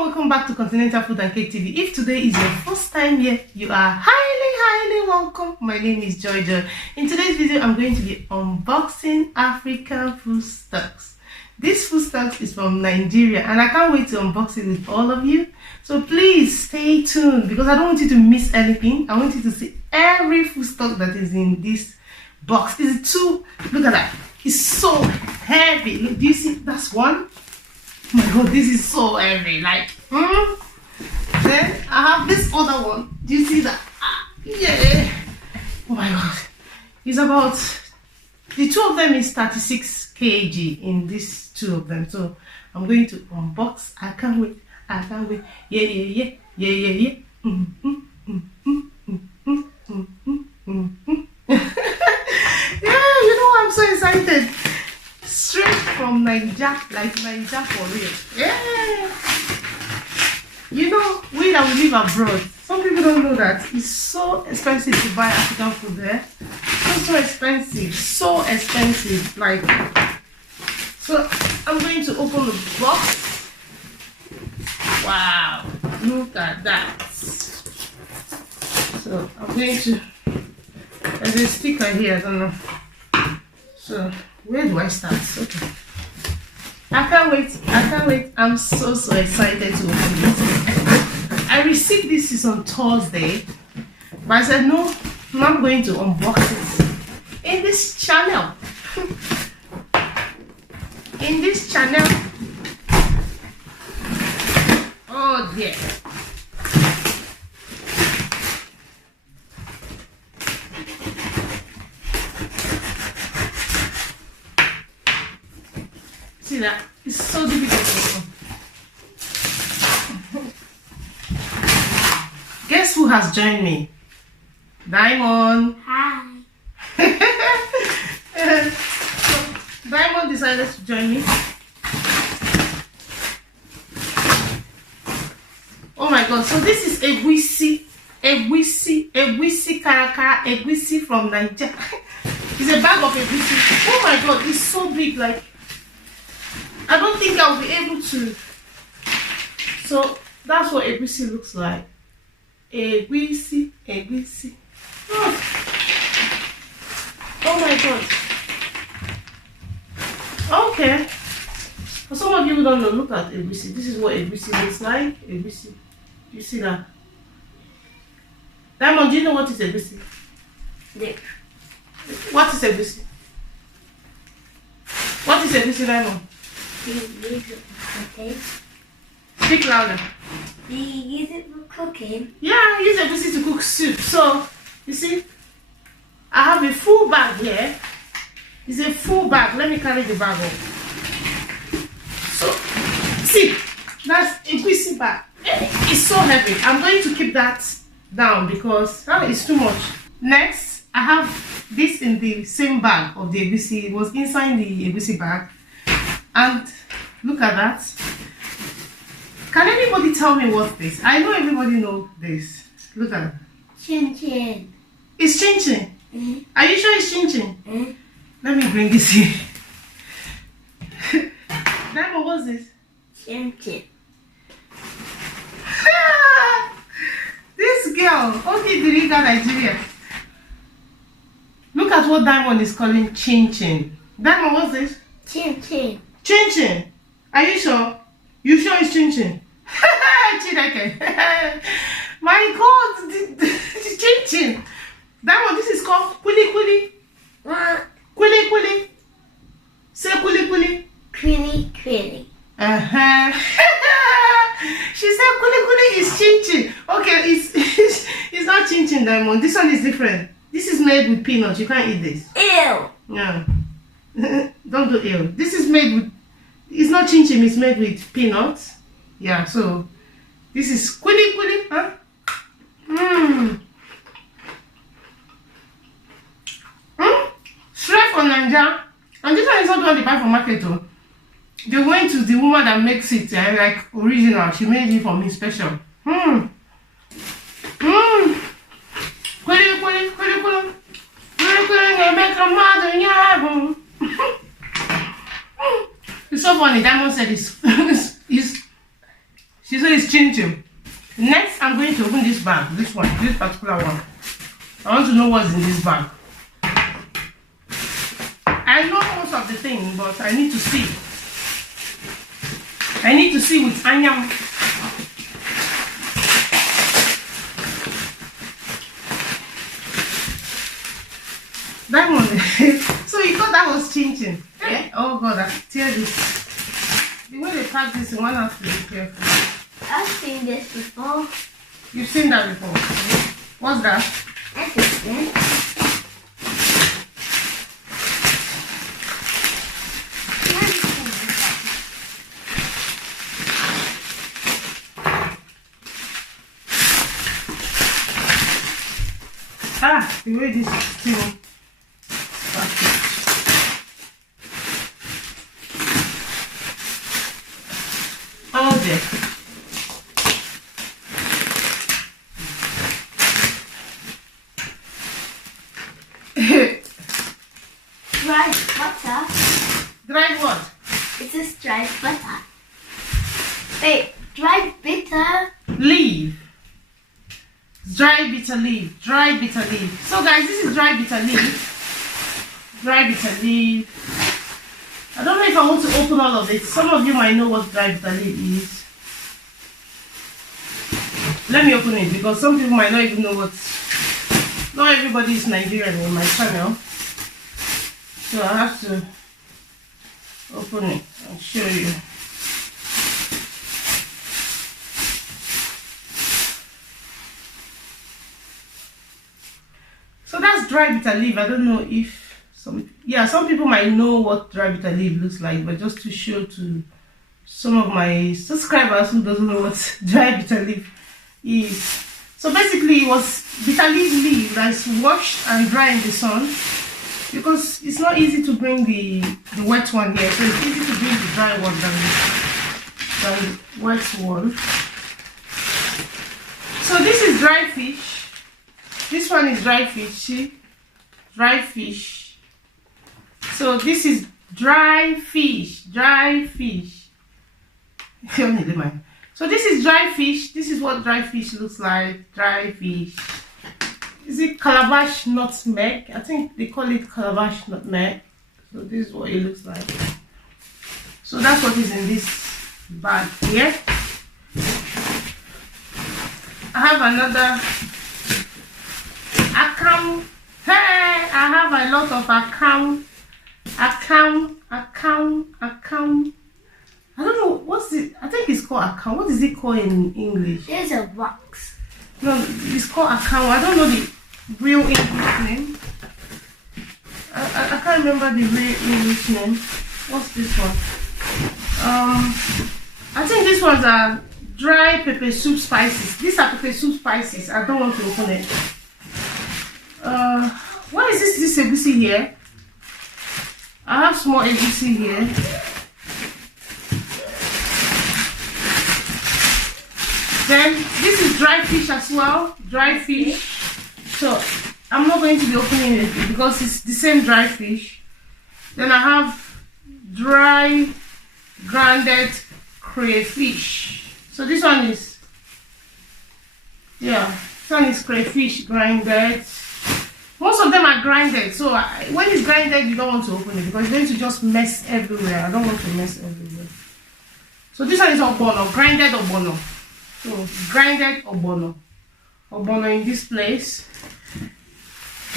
everyone, welcome back to Continental Food and Cake TV. If today is your first time here, you are highly welcome. My name is Jojo. In today's video, I'm going to be unboxing African food stocks. This food stocks is from Nigeria and I can't wait to unbox it with all of you. So please stay tuned because I don't want you to miss anything. I want you to see every food stock that is in this box. Look at that. It's so heavy. Look, do you see? That's one. Oh my god, this is so heavy. Then I have this other one. Do you see that? Yeah. Oh my god. It's about, the two of them is 36 kg in these two of them. So I'm going to unbox. I can't wait. Yeah. Yeah, you know, I'm so excited. Straight from Nigeria, like Nigeria for real. Yeah. You know, we that we live abroad, some people don't know that it's so expensive to buy African food there. So expensive, so expensive. Like, so I'm going to open the box. Wow, look at that. So I'm going to, there's a sticker here, I don't know. So where do I start? Okay. I can't wait. I'm so excited to open this. I received this on Thursday, but I said no, I'm not going to unbox it in this channel. In this channel. Oh dear. See that? It's so difficult to open. Guess who has joined me? Diamond. Hi. Diamond decided to join me. Oh my god, so this is eguisi from Nigeria. It's a bag of eguisi. Oh my god, it's so big, like I don't think I'll be able to. So that's what eguisi looks like. Eguisi. Oh my god. Okay. For some of you who don't know, look at eguisi. This is what eguisi looks like. Eguisi. You see that? Diamond, do you know what is eguisi? Yeah. What is eguisi? What is eguisi, Diamond? Do you use it for cooking? Speak louder. Do you use it for cooking? Yeah, I use eguisi to cook soup. So, you see, I have a full bag here. It's a full bag. Let me carry the bag up. So, see, that's eguisi bag. It's so heavy. I'm going to keep that down because it's too much. Next, I have this in the same bag of the eguisi. It was inside the eguisi bag. And look at that. Can anybody tell me what's this? I know everybody knows this. Look at it. Chin chin. It's chin chin. Are you sure it's chin chin? Let me bring this here. Diamond, what's this? Chin chin. This girl, okay, Diriga, Nigeria. Look at what Diamond is calling chin chin. Diamond, what's this? Chin chin. Chin chin. Are you sure? You sure it's chin chin? Chineke. My god, the chin chin. Diamond, this is called kuli kuli. What? Kuli kuli. Say kuli kuli. Quilly quilly. She said kuli kuli is chin chin. Okay, it's not chin chin, Diamond. This one is different. This is made with peanuts. You can't eat this. Ew. No. Don't do ew. This is made with, it's not chin chin, it's made with peanuts. Yeah, so this is kuli kuli, huh? Straight from Nigeria. And this one is not the one they buy from market though. They went to the woman that makes it like original. She made it for me special. Kuli kuli. It's so funny. Diamond said she said is chin chin. Next, I'm going to open this bag. This one, this particular one. I want to know what's in this bag. I know most of the thing, but I need to see. I need to see with Anyam. That one. So you thought that was chin chin? Yeah. Oh God, I tear this. The way they pack this, one has to be careful. I've seen this before. You've seen that before? What's that? That's different. Ah, the way this is still packaged. Oh dear. Dried butter. Dried what? It says dried butter. Wait, dried bitter. Leaf. Dry bitter leaf. Dry bitter leaf. So guys, this is dry bitter leaf. Dry bitter leaf. I don't know if I want to open all of it. Some of you might know what dry bitter leaf is. Let me open it because some people might not even know what. Not everybody is Nigerian in my channel. So I have to open it and show you. So that's dry bitter leaf. I don't know if some people might know what dry bitter leaf looks like, but just to show to some of my subscribers who doesn't know what dry bitter leaf is. So basically it was bitter leaf that's washed and dry in the sun, because it's not easy to bring the wet one here, so it's easy to bring the dry one than the wet one. So this is dry fish. This one is dry fish, see? Dry fish. So this is dry fish, dry fish. So this is dry fish. This is what dry fish looks like, dry fish. Is it calabash nutmeg? I think they call it calabash nutmeg. So this is what it looks like. So that's what is in this bag here. I have another akam. Hey, I have a lot of akam. I don't know what's it. I think it's called akam. What is it called in English? There's a box. No, it's called akam. I don't know the real English name. I can't remember the real English name. What's this one? I think these ones are dry pepper soup spices. These are pepper soup spices. I don't want to open it. What is this egusi here? I have small egusi here. Then this is dry fish as well. Dry fish. So I'm not going to be opening it because it's the same dry fish. Then I have dry grounded crayfish. So this one is, this one is crayfish grinded. Most of them are grinded, so when it's grinded you don't want to open it because it's going to just mess everywhere. I don't want to mess everywhere. So this one is ogbono, grinded ogbono. So grinded ogbono. Ogbono in this place.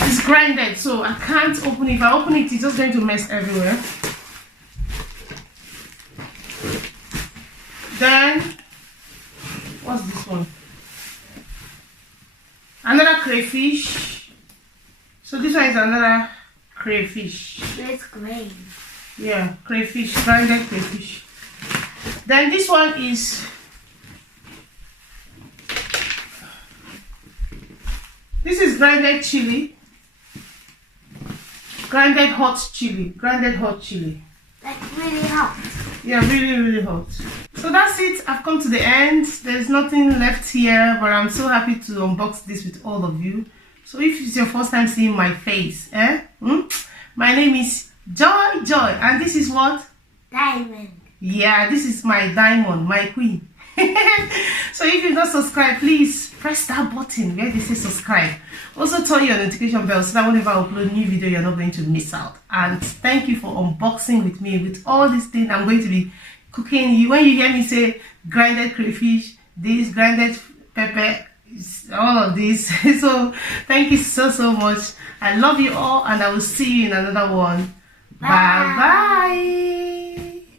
It's grinded, so I can't open it. If I open it, it's just going to mess everywhere. Then, what's this one? Another crayfish. So this one is another crayfish. It's green. Yeah, crayfish, grinded crayfish. Then this one is grinded chili. Grinded hot chili. Like really hot. Yeah, really hot. So that's it. I've come to the end. There's nothing left here, but I'm so happy to unbox this with all of you. So if it's your first time seeing my face, my name is Joy, and this is what? Diamond. Yeah, this is my diamond, my queen. So if you've not subscribed, please press that button where they say subscribe. Also turn your notification bell so that whenever I upload a new video, you're not going to miss out. And thank you for unboxing with me with all these things I'm going to be cooking. When you hear me say grinded crayfish, this grinded pepper, all of this. So thank you so much. I love you all, and I will see you in another one. Bye bye.